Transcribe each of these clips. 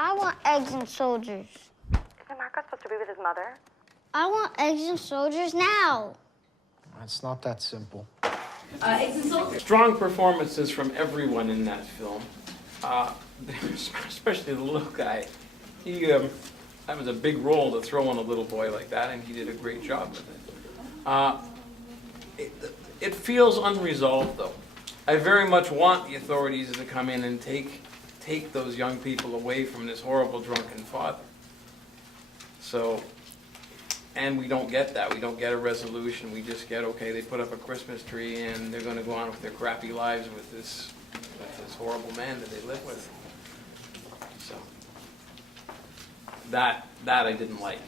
I want eggs and soldiers. Isn't Marco supposed to be with his mother? I want eggs and soldiers now. It's not that simple. Eggs and soldiers. Strong performances from everyone in that film, especially the little guy. That was a big role to throw on a little boy like that, and he did a great job with it. It feels unresolved, though. I very much want the authorities to come in and take those young people away from this horrible drunken father. So, and we don't get that. We don't get a resolution. We just get, okay, they put up a Christmas tree and they're going to go on with their crappy lives with this horrible man that they live with. So, that I didn't like,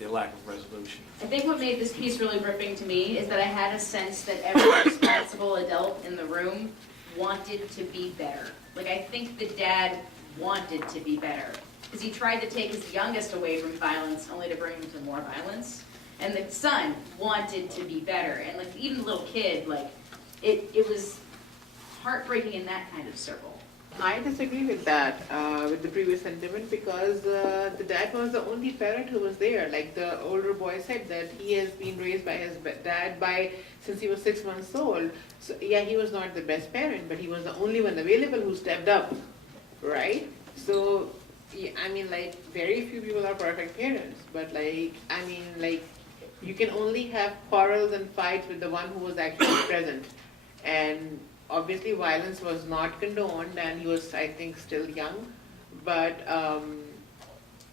the lack of resolution. I think what made this piece really gripping to me is that I had a sense that every responsible adult in the room wanted to be better. Like, I think the dad wanted to be better, because he tried to take his youngest away from violence only to bring him to more violence. And the son wanted to be better. And like, even the little kid, like, it was heartbreaking in that kind of circle. I disagree with that, with the previous sentiment, because the dad was the only parent who was there. Like the older boy said, that he has been raised by his dad since he was 6 months old. So yeah, he was not the best parent, but he was the only one available who stepped up, right? So yeah, I mean, like, very few people are perfect parents, but like, I mean, like, you can only have quarrels and fights with the one who was actually present. And obviously violence was not condoned, and he was, I think, still young. But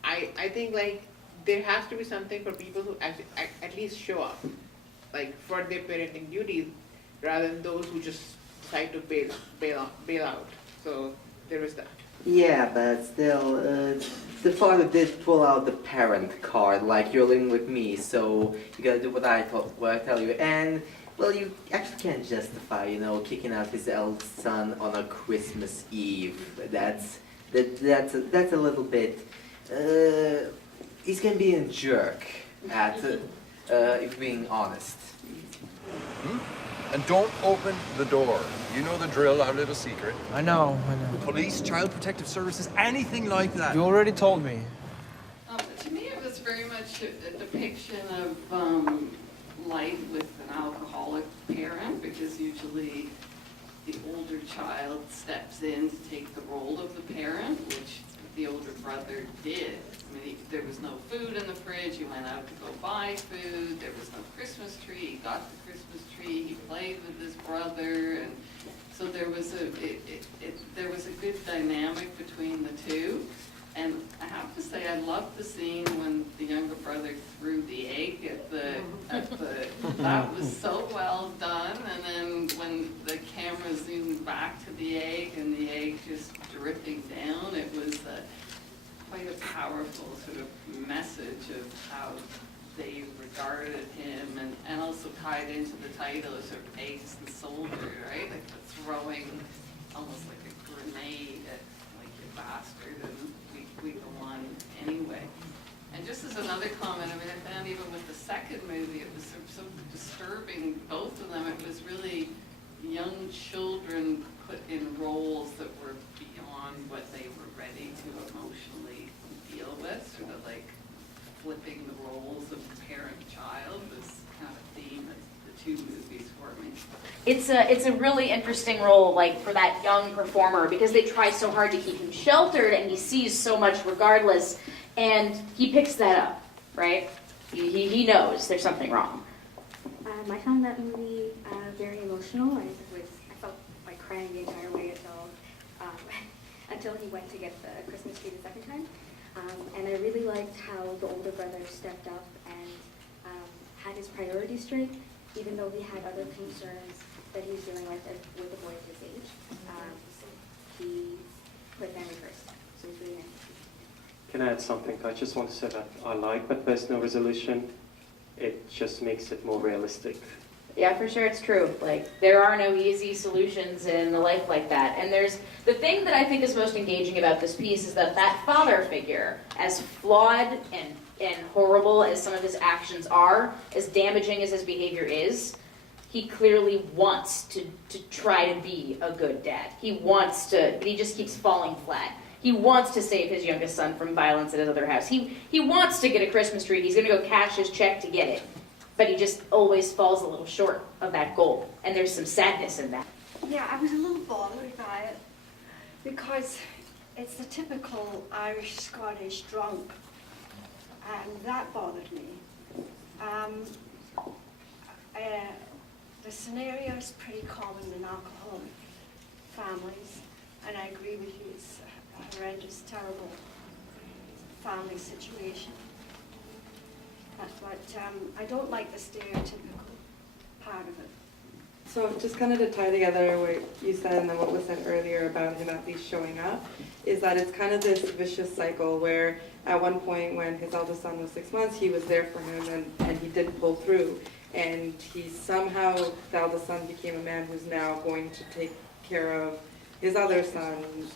I think, like, there has to be something for people who actually, at least show up, like, for their parenting duties, rather than those who just decide to bail out. So there is that. Yeah, but still, the father did pull out the parent card, like, you're living with me, so you gotta do what I tell you. And, well, you actually can't justify, kicking out his eldest son on a Christmas Eve. That's a little bit. He's gonna be a jerk if being honest. And don't open the door. You know the drill, our little secret. I know. Police, child protective services, anything like that. You already told me. To me, it was very much a depiction of life with an alcoholic parent, because usually the older child steps in to take the role of the parent, which the older brother did. I mean, there was no food in the fridge. He went out to go buy food. There was no Christmas tree. He got the Christmas tree. He played with his brother, and so there was a good dynamic between the two. And I have to say, I loved the scene when the younger brother threw the egg at the that was so well done. And then when the camera zoomed back to the egg and the egg just dripping down, it was quite a powerful sort of message of how they regarded him, and also tied into the title of sort of eggs and soldier, right? Like throwing almost like a grenade at, like, you bastard, and we go on anyway. And just as another comment, I mean, I found even with the second movie, it was so disturbing, both of them. It was really young children put in roles that were beyond what they were ready to emotionally deal with, sort of like flipping the roles of parent-child was kind of a theme of the two movies for me. It's a really interesting role, like, for that young performer, because they try so hard to keep him sheltered, and he sees so much regardless, and he picks that up, right? He knows there's something wrong. I found that movie very emotional. I felt like crying the entire way until he went to get the Christmas tree the second time. And I really liked how the older brother stepped up and had his priorities straight, even though he had other concerns that he was dealing with a boy of his age. He put family first, so it was really nice. Can I add something? I just want to say that I like that there's no resolution. It just makes it more realistic. Yeah, for sure, it's true. Like, there are no easy solutions in a life like that. And there's the thing that I think is most engaging about this piece is that father figure, as flawed and horrible as some of his actions are, as damaging as his behavior is, he clearly wants to try to be a good dad. He wants to, but he just keeps falling flat. He wants to save his youngest son from violence at his other house. He wants to get a Christmas tree. He's going to go cash his check to get it. But he just always falls a little short of that goal. And there's some sadness in that. Yeah, I was a little bothered by it because it's the typical Irish-Scottish drunk, and that bothered me. The scenario is pretty common in alcoholic families, and I agree with you, it's a horrendous, terrible family situation. But I don't like the stereotypical part of it. So just kind of to tie together what you said and then what was said earlier about him at least showing up, is that it's kind of this vicious cycle where at one point when his eldest son was 6 months, he was there for him and he did pull through. And he somehow, the eldest son became a man who's now going to take care of his other sons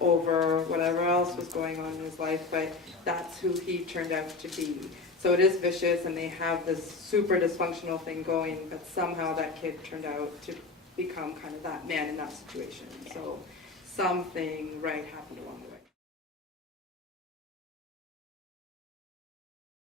over whatever else was going on in his life, but that's who he turned out to be. So it is vicious, and they have this super dysfunctional thing going, but somehow that kid turned out to become kind of that man in that situation. So something right happened along the way.